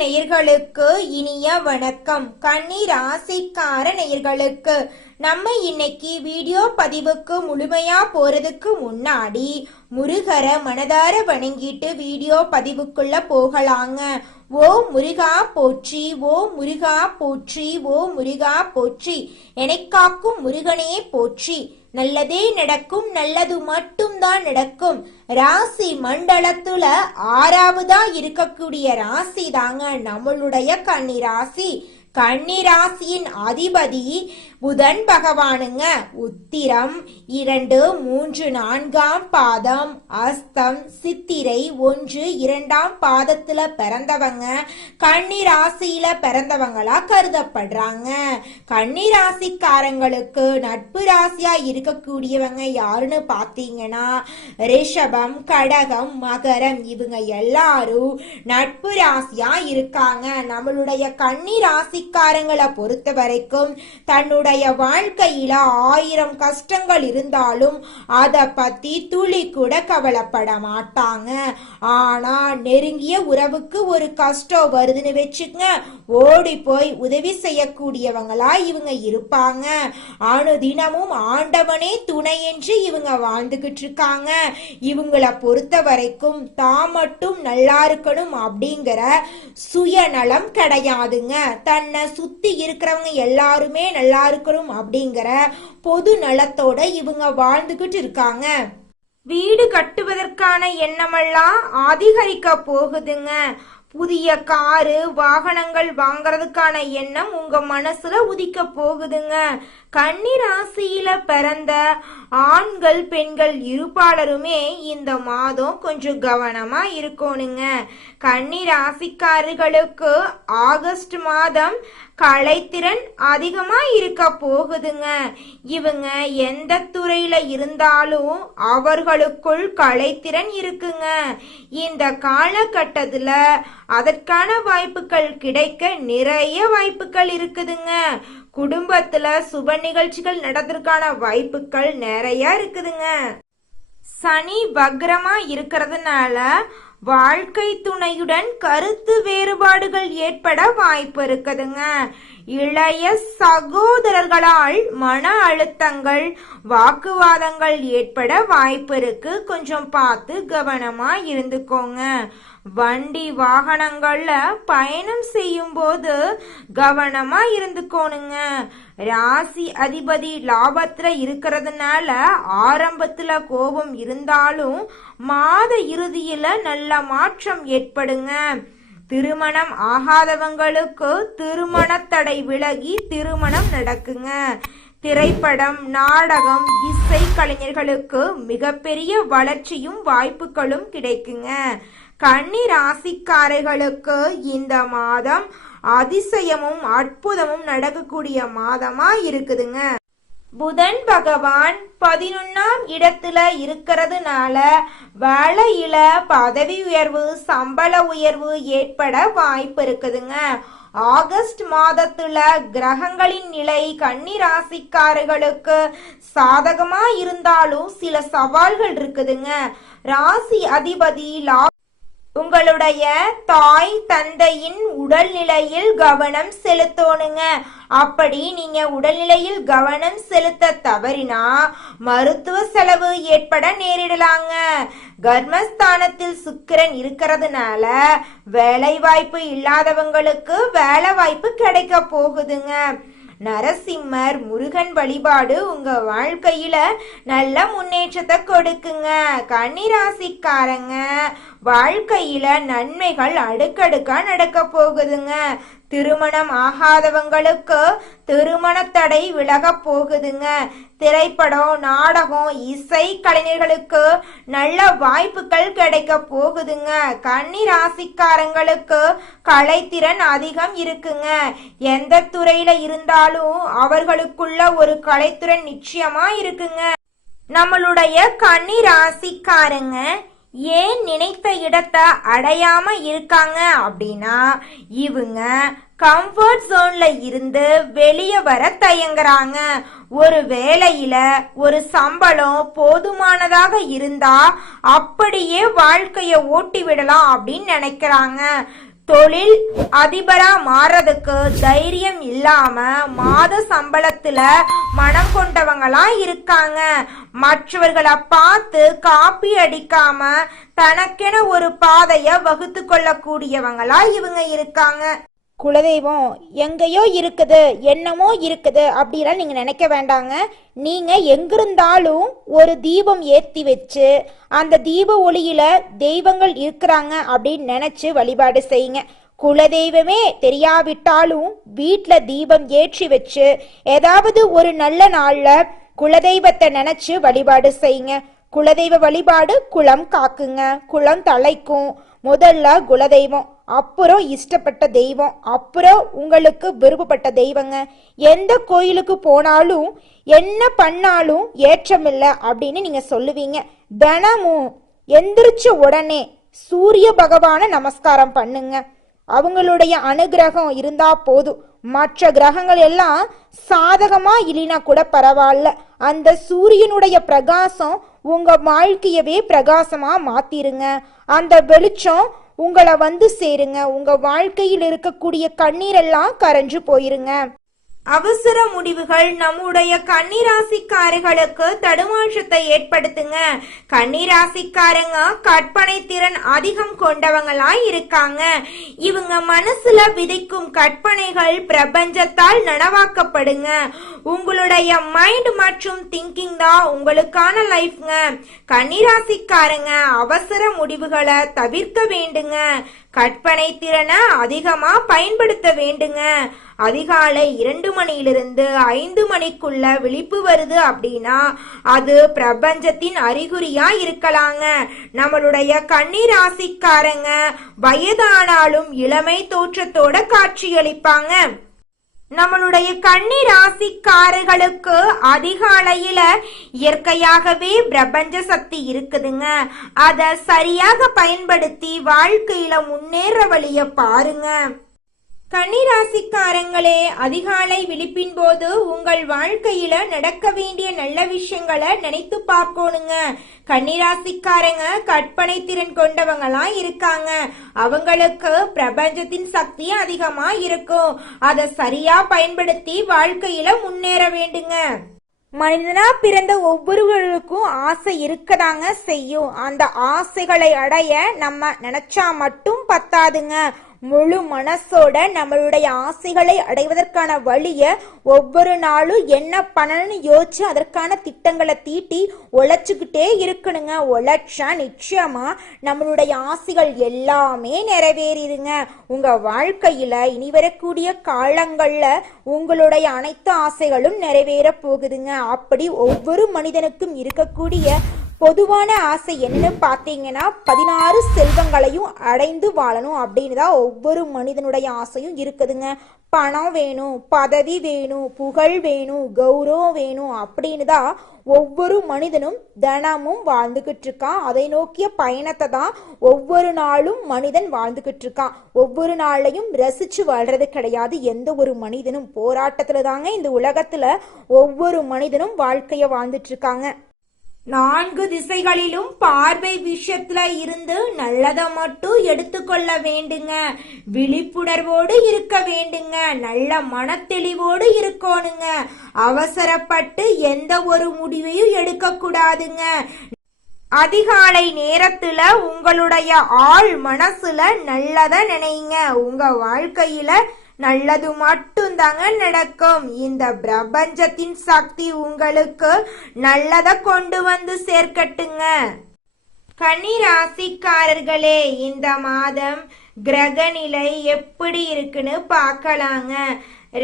நேயர்களுக்கு இனிய வணக்கம். கன்னி ராசிக்கார நேயர்களுக்கு நம்ம இன்னைக்கு வீடியோ பதிவுக்கு முழுமையா போறதுக்கு முன்னாடி முருகரை மனதார வணங்கிட்டு வீடியோ பதிவுக்குள்ள போகலாங்க. ஓ முருகா போற்றி, ஓ முருகா போற்றி, ஓ முருகா போற்றி, எனக்காக்கும் முருகனே போற்றி. நல்லதே நடக்கும், நல்லது மட்டும்தான் நடக்கும். ராசி மண்டலத்துல 6வதா இருக்கக்கூடிய ராசி தாங்க நம்மளுடைய கன்னி ராசி. கன்னி ராசியின் அதிபதி புதன் பகவானுங்க. உத்திரம் 2, 3, 4ஆம் பாதம், அஸ்தம், சித்திரை 1, 2ஆம் பாதத்துல பிறந்தவங்க கன்னி ராசியில பிறந்தவங்களா கருதப்படுறாங்க. கன்னி ராசிக்காரங்களுக்கு நட்பு ராசியா இருக்கக்கூடியவங்க யாருன்னு பாத்தீங்கன்னா ரிஷபம், கடகம், மகரம், இவங்க எல்லாரும் நட்பு ராசியா இருக்காங்க. நம்மளுடைய கன்னி ராசிக்காரங்களை பொறுத்த வரைக்கும் தன்னுடைய வாழ்க்கையில 1000 கஷ்டங்கள் இருந்தாலும் அத பத்தி துளி கூட கவலைப்பட மாட்டாங்க. ஆனா நெருங்கிய உறவுக்கு ஒரு கஷ்டம் வருதுன்னு வச்சுங்க, ஓடி போய் உதவி செய்யக்கூடியவங்களா இவங்க இருப்பாங்க. அனுதினமும் ஆண்டவனே துணை என்று இவங்க வாழ்ந்துகிட்டு இருக்காங்க. இவங்களை பொறுத்த வரைக்கும் தான் மட்டும் நல்லா இருக்கணும் அப்படிங்கிற சுயநலம் கிடையாதுங்க. தன்னை சுத்தி இருக்கிறவங்க எல்லாருமே நல்லா இருக்கணும் அப்படிங்கிற பொது நலத்தோட இவங்க வாழ்ந்துகிட்டு இருக்காங்க. வீடு கட்டுவதற்கான எண்ணமெல்லாம் அதிகரிக்க போகுதுங்க. புதிய காரு வாகனங்கள் வாங்கறதுக்கான எண்ணம் உங்க மனசுல உதிக்க போகுதுங்க. கன்னி ராசியில பிறந்த ஆண்கள் பெண்கள் இருப்பாளருமே இந்த மாதம் கொஞ்சம் கவனமா இருக்கணுங்க. கன்னி ராசிக்காரர்களுக்கு ஆகஸ்ட் மாதம் கலைத்திறன் அதிகமா இருக்க போகுதுங்க. இவங்க எந்த துறையில இருந்தாலும் அவர்களுக்குள் கலைத்திறன் இருக்குங்க. இந்த காலகட்டத்துல அதற்கான வாய்ப்புகள் கிடைக்க நிறைய வாய்ப்புகள் இருக்குதுங்க. குடும்பத்துல சுப நிகழ்ச்சிகள் நடத்துறதுக்கான வாய்ப்புகள் நிறைய இருக்குதுங்க. சனி வக்ரமா இருக்கிறதுனால வாழ்க்கை துணையுடன் கருத்து வேறுபாடுகள் ஏற்பட வாய்ப்பு இருக்குதுங்க. இளைய சகோதரர்களால் மன அழுத்தங்கள் வாக்குவாதங்கள் ஏற்பட வாய்ப்பு இருக்கு. கொஞ்சம் பார்த்து கவனமா இருந்துக்கோங்க. வண்டி வாகனங்கள்ல பயணம் செய்யும் போது கவனமா இருந்துக்கோணுங்க. ராசி அதிபதி லாபத்துல இருக்கிறதுனால ஆரம்பத்துல கோபம் இருந்தாலும் மாத இறுதியில நல்ல மாற்றம் ஏற்படுங்க. திருமணம் ஆகாதவங்களுக்கு திருமண தடை விலகி திருமணம் நடக்குங்க. திரைப்படம், நாடகம், இசை கலைஞர்களுக்கு மிகப்பெரிய வளர்ச்சியும் வாய்ப்புகளும் கிடைக்குங்க. கன்னி ராசிக்காரர்களுக்கு இந்த மாதம் அதிசயமும் அற்புதமும் நடக்கக்கூடிய மாதமா இருக்குதுங்க. புதன் பகவான் 11ஆம் இடத்துல இருக்கிறதுனால வேலையில பதவி உயர்வு, சம்பள உயர்வு ஏற்பட வாய்ப்பு இருக்குதுங்க. ஆகஸ்ட் மாதத்துல கிரகங்களின் நிலை கன்னி ராசிக்காரர்களுக்கு சாதகமா இருந்தாலும் சில சவால்கள் இருக்குதுங்க. ராசி அதிபதி உங்களுடைய தாய் தந்தையின் உடல்நிலையில் கவனம் செலுத்தணுங்க. அப்படி நீங்க உடல்நிலையில் கவனம் செலுத்த தவறினா மருத்துவ செலவு ஏற்பட நேரிடலாங்க. கர்மஸ்தானத்தில் சுக்கிரன் இருக்கிறதுனால வேலை வாய்ப்பு இல்லாதவங்களுக்கு வேலை வாய்ப்பு கிடைக்க போகுதுங்க. நரசிம்மர் முருகன் வழிபாடு உங்க வாழ்க்கையில நல்ல முன்னேற்றத்தை கொடுக்குங்க. கன்னிராசிக்காரங்க வாழ்க்கையில நன்மைகள் அடுக்கடுக்கா நடக்க போகுதுங்க. திருமணம் ஆகாதவங்களுக்கு திருமண தடை விலக போகுதுங்க. திரைப்படம், நாடகம், இசை கலைஞர்களுக்கு நல்ல வாய்ப்புகள் கிடைக்க போகுதுங்க. கன்னி ராசிக்காரங்களுக்கு கலைத்திறன் அதிகம் இருக்குங்க. எந்த துறையில இருந்தாலும் அவர்களுக்குள்ள ஒரு கலைத்திறன் நிச்சயமா இருக்குங்க. நம்மளுடைய கன்னி ராசிக்காரங்க ஏன் நினைத்த இடத்தை அடையாம இருக்காங்க அப்படின்னா இவங்க கம்ஃபர்ட் ஜோன்ல இருந்து வெளியே வர தயங்குறாங்க. ஒரு வேலையில ஒரு சம்பளம் போதுமானதாக இருந்தா அப்படியே வாழ்க்கைய ஓட்டி விடலாம் அப்படின்னு நினைக்கிறாங்க. தொழில் அதிபரா மாறதுக்கு தைரியம் இல்லாம மாத சம்பளத்துல மனம் கொண்டவங்களா இருக்காங்க. மற்றவர்களை பார்த்து காப்பி அடிக்காம தனக்கென ஒரு பாதைய வகுத்து கொள்ளக்கூடியவங்களா இவங்க இருக்காங்க. குலதெய்வம் எங்கேயோ இருக்குது, என்னமோ இருக்குது அப்படிலாம் நீங்க நினைக்க வேண்டாங்க. நீங்க எங்கிருந்தாலும் ஒரு தீபம் ஏற்றி வச்சு அந்த தீப ஒளியில தெய்வங்கள் இருக்கிறாங்க அப்படின்னு நினைச்சு வழிபாடு செய்யுங்க. குலதெய்வமே தெரியாவிட்டாலும் வீட்டில் தீபம் ஏற்றி வச்சு ஏதாவது ஒரு நல்ல நாள்ல குலதெய்வத்தை நினைச்சு வழிபாடு செய்யுங்க. குலதெய்வ வழிபாடு குலம் காக்குங்க, குலம் தலைக்கும். முதல்ல குலதெய்வம், அப்புறம் இஷ்டப்பட்ட தெய்வம், அப்புறம் உங்களுக்கு விருப்பப்பட்ட தெய்வங்க. எந்த கோயிலுக்கு போனாலும் என்ன பண்ணாலும் ஏற்றமில்லை அப்படின்னு நீங்க சொல்லுவீங்க. தினமும் எந்திரிச்ச உடனே சூரிய பகவானை நமஸ்காரம் பண்ணுங்க. அவங்களுடைய அனுகிரகம் இருந்தா போதும். மற்ற கிரகங்கள் எல்லாம் சாதகமா இல்லைனா கூட பரவாயில்ல, அந்த சூரியனுடைய பிரகாசம் உங்க வாழ்க்கையவே பிரகாசமா மாத்திருங்க. அந்த வெளிச்சம் உங்களை வந்து சேருங்க. உங்க வாழ்க்கையில் இருக்கக்கூடிய கண்ணீரெல்லாம் கரைஞ்சு போயிருங்க. அவசர முடிவுகள் நம்முடைய கன்னிராசிக்காரர்களுக்கு தடுமாற்றத்தை ஏற்படுத்துங்க. கன்னிராசிக்காரங்க கற்பனை திறன் அதிகம் கொண்டவங்களா இருக்காங்க. இவங்க மனசுல விதைக்கும் கற்பனைகள் பிரபஞ்சத்தால் நனவாக்கப்படுங்க. உங்களுடைய மைண்ட் மற்றும் திங்கிங் தான் உங்களுக்கான லைஃப்ங்க. கன்னிராசிக்காரங்க அவசர முடிவுகளை தவிர்க்க வேண்டுங்க. கற்பனை திறனை அதிகமா பயன்படுத்த வேண்டுங்க. அதிகாலை 2 மணியிலிருந்து 5 மணிக்குள்ள விழிப்பு வருது அப்படின்னா அது பிரபஞ்சத்தின் அறிகுறியா இருக்கலாங்க. நம்மளுடைய கன்னிராசிக்காரங்க வயதானாலும் இளமை தோற்றத்தோட காட்சியளிப்பாங்க. நம்மளுடைய கன்னிராசிக்காரர்களுக்கு அதிகாலையில இயற்கையாகவே பிரபஞ்ச சக்தி இருக்குதுங்க. அத சரியாக பயன்படுத்தி வாழ்க்கையில முன்னேற வழிய பாருங்க. கன்னிராசிக்காரங்களே, அதிகாலை விழிப்பின் போது உங்கள் வாழ்க்கையில நடக்க வேண்டிய நல்ல விஷயங்களை நினைத்து பார்க்கணுங்க. கன்னிராசிக்காரங்க கற்பனை திறன் கொண்டவங்களா இருக்காங்க. அவங்களுக்கு பிரபஞ்சத்தின் சக்தி அதிகமா இருக்கும். அதை சரியா பயன்படுத்தி வாழ்க்கையில முன்னேற வேண்டுங்க. மனிதனா பிறந்த ஒவ்வொருவருக்கும் ஆசை இருக்கதாங்க செய்யும். அந்த ஆசைகளை அடைய நம்ம நினைச்சா மட்டும் பத்தாதுங்க. முழு மனசோட நம்மளுடைய ஆசைகளை அடைவதற்கான வழிய ஒவ்வொரு நாளும் என்ன பண்ணணும்னு யோசிச்சு அதற்கான திட்டங்களை தீட்டி உழைச்சுக்கிட்டே இருக்கணுங்க. உழைச்சா நிச்சயமா நம்மளுடைய ஆசைகள் எல்லாமே நிறைவேறிடுங்க. உங்க வாழ்க்கையில இனி வரக்கூடிய காலங்கள்ல உங்களுடைய அனைத்து ஆசைகளும் நிறைவேற போகுதுங்க. அப்படி ஒவ்வொரு மனிதனுக்கும் இருக்கக்கூடிய பொதுவான ஆசை என்னன்னு பார்த்தீங்கன்னா 16 செல்வங்களையும் அடைந்து வாழணும் அப்படின்னு தான் ஒவ்வொரு மனிதனுடைய ஆசையும் இருக்குதுங்க. பணம் வேணும், பதவி வேணும், புகழ் வேணும், கௌரவம் வேணும் அப்படின்னு தான் ஒவ்வொரு மனிதனும் தினமும் வாழ்ந்துகிட்டு இருக்கான். அதை நோக்கிய பயணத்தை தான் ஒவ்வொரு நாளும் மனிதன் வாழ்ந்துகிட்டு இருக்கான். ஒவ்வொரு நாளையும் ரசிச்சு வாழ்றது கிடையாது. எந்த ஒரு மனிதனும் போராட்டத்துல தாங்க இந்த உலகத்துல ஒவ்வொரு மனிதனும் வாழ்க்கைய வாழ்ந்துட்டு இருக்காங்க. 4 திசைகளிலும் பார்வை விஷயத்துல இருந்து நல்லதை மட்டும் எடுத்துக்கொள்ள வேண்டுங்க. விழிப்புணர்வோடு இருக்க வேண்டுங்க. நல்ல மனத்தெளிவோடு இருக்கணுங்க. அவசரப்பட்டு எந்த ஒரு முடிவையும் எடுக்க கூடாதுங்க. அதிகாலை நேரத்துல உங்களுடைய ஆழ் மனசுல நல்லத நினைங்க. உங்க வாழ்க்கையில நல்லது மட்டும்தாங்க நடக்கும். இந்த பிரபஞ்சத்தின் சக்தி உங்களுக்கு நல்லத கொண்டு வந்து சேர்க்கட்டுங்க. கன்னிராசிக்காரர்களே, இந்த மாதம் கிரக நிலை எப்படி இருக்குன்னு பார்க்கலாங்க.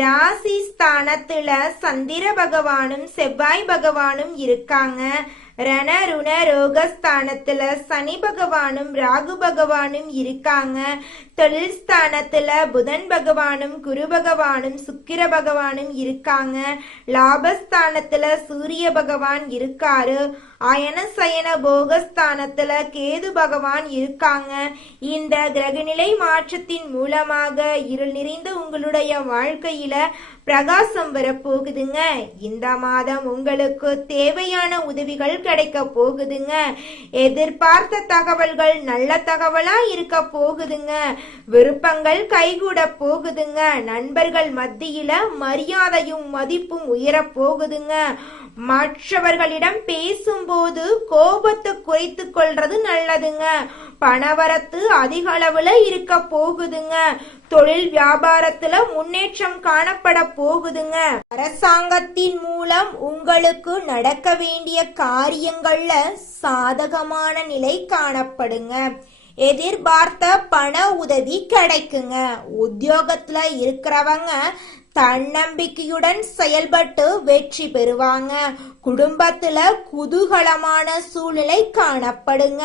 ராசி ஸ்தானத்துல சந்திர பகவானும் செவ்வாய் பகவானும் இருக்காங்க. ரண ருண ரோகஸ்தானத்துல சனி பகவானும் ராகு பகவானும் இருக்காங்க. தொழில் ஸ்தானத்துல புதன் பகவானும் குரு பகவானும் சுக்கிர பகவானும் இருக்காங்க. லாபஸ்தானத்துல சூரிய பகவான் இருக்காரு. அயன சயன போகஸ்தானத்துல கேது பகவான் இருக்காங்க. இந்த கிரகநிலை மாற்றத்தின் மூலமாக இருள் நிறைந்த உங்களுடைய வாழ்க்கையில பிரகாசம் வரப்போகுதுங்க. இந்த மாதம் உங்களுக்கு தேவையான உதவிகள் கிடைக்க போகுதுங்க. எதிர்பார்த்த தகவல்கள் நல்ல தகவலா இருக்க போகுதுங்க. விருப்பங்கள் கைகூட போகுதுங்க. நண்பர்கள் மத்தியில மரியாதையும் மதிப்பும் உயர போகுதுங்க. மற்றவர்களிடம் பேசும்போது கோபத்தை குறைத்து கொள்றது நல்லதுங்க. பணவரத்து அதிக அளவுல இருக்க போகுதுங்க. தொழில் வியாபாரத்துல முன்னேற்றம் காணப்பட போகுதுங்க. அரசாங்கத்தின் மூலம் உங்களுக்கு நடக்க வேண்டிய காரியங்கள்ல சாதகமான நிலை காணப்படுங்க. எதிர்பார்த்த பண உதவி கிடைக்குங்க. உத்தியோகத்துல இருக்கிறவங்க தன்னம்பிக்கையுடன் செயல்பட்டு வெற்றி பெறுவாங்க. குடும்பத்துல குதூகலமான சூழ்நிலை காணப்படுங்க.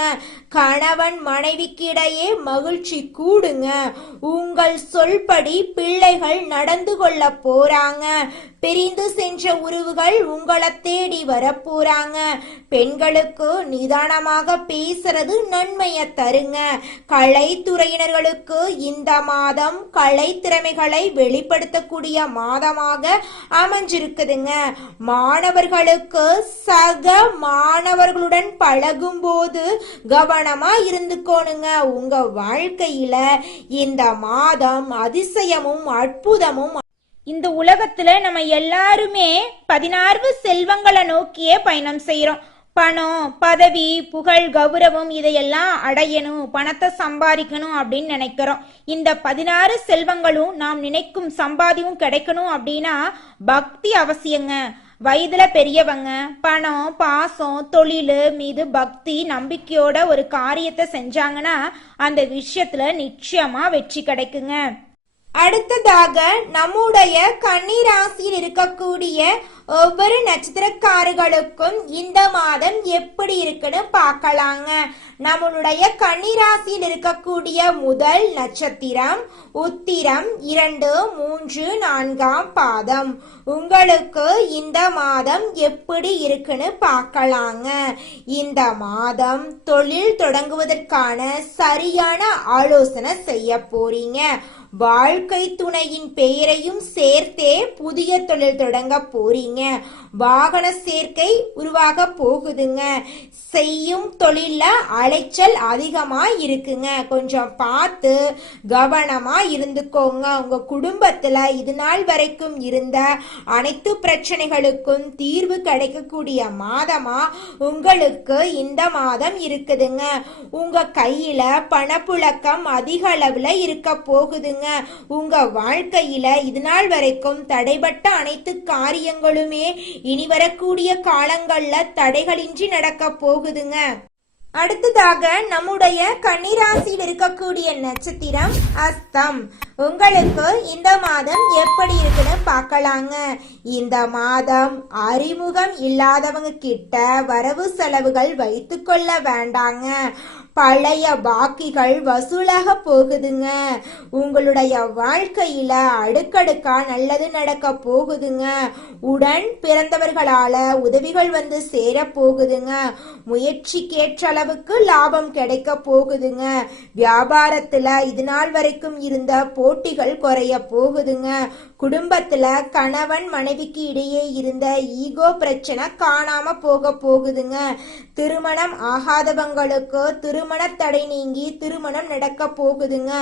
கணவன் மனைவிக்கு இடையே மகிழ்ச்சி கூடுங்க. உங்கள் சொல்படி பிள்ளைகள் நடந்து கொள்ள போறாங்க. பிரிந்து சென்ற உறவுகள் உங்களை தேடி வர போறாங்க. பெண்களுக்கு நிதானமாக பேசுறது நன்மையை தருங்க. கலைத்துறையினர்களுக்கு இந்த மாதம் கலை திறமைகளை வெளிப்படுத்தக்கூடிய மாதமாக அமைஞ்சிருக்குதுங்க. மாணவர்களுக்கு சக மாணவர்களுடன் பழகும் போது கவனமா இருந்துக்கோணுங்க. உங்க வாழ்க்கையில இந்த மாதம் அதிசயமும் அற்புதமும். இந்த உலகத்துல நம்ம எல்லாருமே 16 செல்வங்களை நோக்கியே பயணம் செய்யறோம். பணம், பதவி, புகழ், கௌரவம் இதையெல்லாம் அடையணும், பணத்தை சம்பாதிக்கணும் அப்படின்னு நினைக்கிறோம். இந்த 16 செல்வங்களும் நாம் நினைக்கும் சம்பாதியும் கிடைக்கணும் அப்படின்னா பக்தி அவசியங்க. வயதுல பெரியவங்க பணம், பாசம், தொழில் மீது பக்தி நம்பிக்கையோட ஒரு காரியத்தை செஞ்சாங்கன்னா அந்த விஷயத்துல நிச்சயமா வெற்றி கிடைக்குங்க. அடுத்ததாக நம்முடைய கன்னிராசியில் இருக்கக்கூடிய ஒவ்வொரு நட்சத்திரக்காரர்களுக்கும் இந்த மாதம் எப்படி இருக்குன்னு பார்க்கலாங்க. நம்மளுடைய கன்னிராசியில் இருக்கக்கூடிய முதல் நட்சத்திரம் உத்திரம் 2, 3, 4ஆம் பாதம். உங்களுக்கு இந்த மாதம் எப்படி இருக்குன்னு பார்க்கலாங்க. இந்த மாதம் தொழில் தொடங்குவதற்கான சரியான ஆலோசனை செய்ய போறீங்க. வாழ்க்கை துணையின் பெயரையும் சேர்த்தே புதிய தொழில் தொடங்க போறீங்க. வாகன சேர்க்கை உருவாக போகுதுங்க. செய்யும் தொழில அலைச்சல் அதிகமா இருக்குங்க. கொஞ்சம் பார்த்து கவனமா இருந்துக்கோங்க. உங்க குடும்பத்துல இது நாள் வரைக்கும் இருந்த அனைத்து பிரச்சனைகளுக்கும் தீர்வு கிடைக்கக்கூடிய மாதமா உங்களுக்கு இந்த மாதம் இருக்குதுங்க. உங்க கையில பணப்புழக்கம் அதிக அளவுல இருக்க போகுதுங்க. உங்க வாழ்க்கையில இது நாள் வரைக்கும் தடைபட்ட அனைத்து காரியங்களுமே இனி வரக்கூடிய காலங்கள்ல தடைகளின்றி நடக்க போகுதுங்க. அடுத்ததாக நம்முடைய கன்னிராசியில் இருக்கக்கூடிய நட்சத்திரம் அஸ்தம். உங்களுக்கு இந்த மாதம் எப்படி இருக்குன்னு பார்க்கலாங்க. இந்த மாதம் அறிமுகம் இல்லாதவங்க கிட்ட வரவு செலவுகள் வைத்து கொள்ள வேண்டாங்க. பழைய பாக்கிகள் வசூலாக போகுதுங்க. உங்களுடைய வாழ்க்கையில அடுக்கடுக்கா நல்லது நடக்க போகுதுங்க. உடன் பிறந்தவர்களால உதவிகள் வந்து சேர போகுதுங்க. முயற்சிக்கேற்ற அளவுக்கு லாபம் கிடைக்க போகுதுங்க. வியாபாரத்துல இது நாள் வரைக்கும் இருந்த போட்டிகள் குறைய போகுதுங்க. குடும்பத்துல கணவன் மனைவிக்கு இடையே இருந்த ஈகோ பிரச்சனை காணாம போக போகுதுங்க. திருமணம் ஆகாதவங்களுக்கு திருமண தடை நீங்கி திருமணம் நடக்க போகுதுங்க.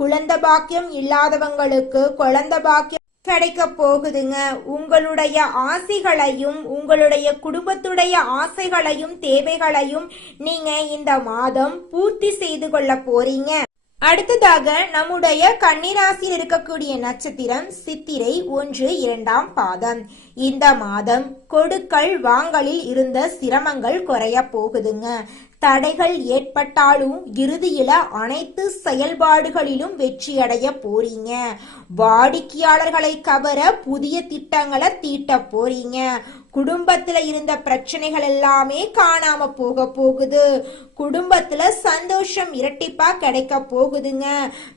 குழந்தை பாக்கியம் இல்லாதவங்களுக்கு குழந்தை பாக்கியம் கிடைக்க போகுதுங்க. உங்களுடைய ஆசைகளையும் உங்களுடைய குடும்பத்துடைய ஆசைகளையும் தேவைகளையும் நீங்க இந்த மாதம் பூர்த்தி செய்து கொள்ள போறீங்க. அடுத்ததாக நம்முடைய கன்னிராசியில் இருக்கக்கூடிய நட்சத்திரம் சித்திரை 1, 2ஆம் பாதம். இந்த மாதம் கொடுக்கல் வாங்கலில் இருந்த சிரமங்கள் குறைய போகுதுங்க. தடைகள் ஏற்பட்டாலும் இறுதியில அனைத்து செயல்பாடுகளிலும் வெற்றியடைய போறீங்க. வாடிக்கையாளர்களை கவர புதிய திட்டங்களை தீட்ட போறீங்க. குடும்பத்துல இருந்த பிரச்சனைகள் எல்லாமே காணாம போக போகுது. குடும்பத்துல சந்தோஷம் இரட்டிப்பா கிடைக்க போகுதுங்க.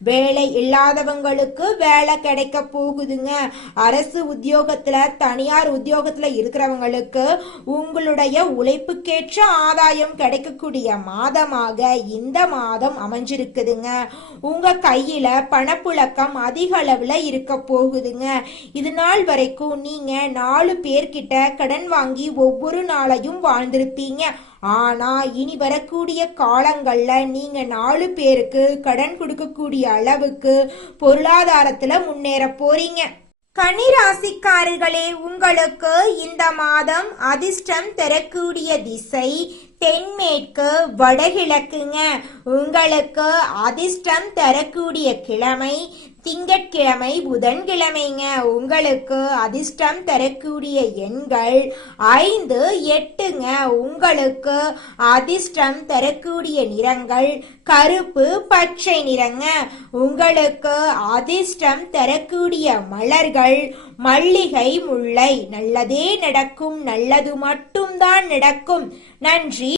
வேலை இல்லாதவங்களுக்கு வேலை கிடைக்க போகுதுங்க. அரசு உத்தியோகத்துல தனியார் உத்தியோகத்துல இருக்கிறவங்களுக்கு உங்களுடைய உழைப்புக்கேற்ற ஆதாயம் கிடைக்கக்கூடிய மாதமாக இந்த மாதம் அமைஞ்சிருக்குதுங்க. உங்க கையில பணப்புழக்கம் அதிக அளவுல இருக்க போகுதுங்க. இது நாள் வரைக்கும் நீங்க 4 பேர்கிட்ட கடன் வாங்கி ஒவ்வொரு நாளையும் வாழ்ந்திருப்பீங்க. ஆனா இனி வரக்கூடிய காலங்கள்ல நீங்க 4 பேருக்கு கடன் கொடுக்கக்கூடிய அளவுக்கு பொருளாதாரத்துல முன்னேற போறீங்க. கன்னிராசிக்காரர்களே, உங்களுக்கு இந்த மாதம் அதிர்ஷ்டம் தரக்கூடிய திசை தென்மேற்கு வடகிழக்குங்க. உங்களுக்கு அதிர்ஷ்டம் தரக்கூடிய கிழமை திங்கட்கிழமை புதன்கிழமைங்க. உங்களுக்கு அதிர்ஷ்டம் தரக்கூடிய எண்கள் 5 8ங்க. உங்களுக்கு அதிர்ஷ்டம் தரக்கூடிய நிறங்கள் கருப்பு பச்சை நிறங்க. உங்களுக்கு அதிர்ஷ்டம் தரக்கூடிய மலர்கள் மல்லிகை முல்லை. நல்லதே நடக்கும், நல்லது மட்டும்தான் நடக்கும். நன்றி.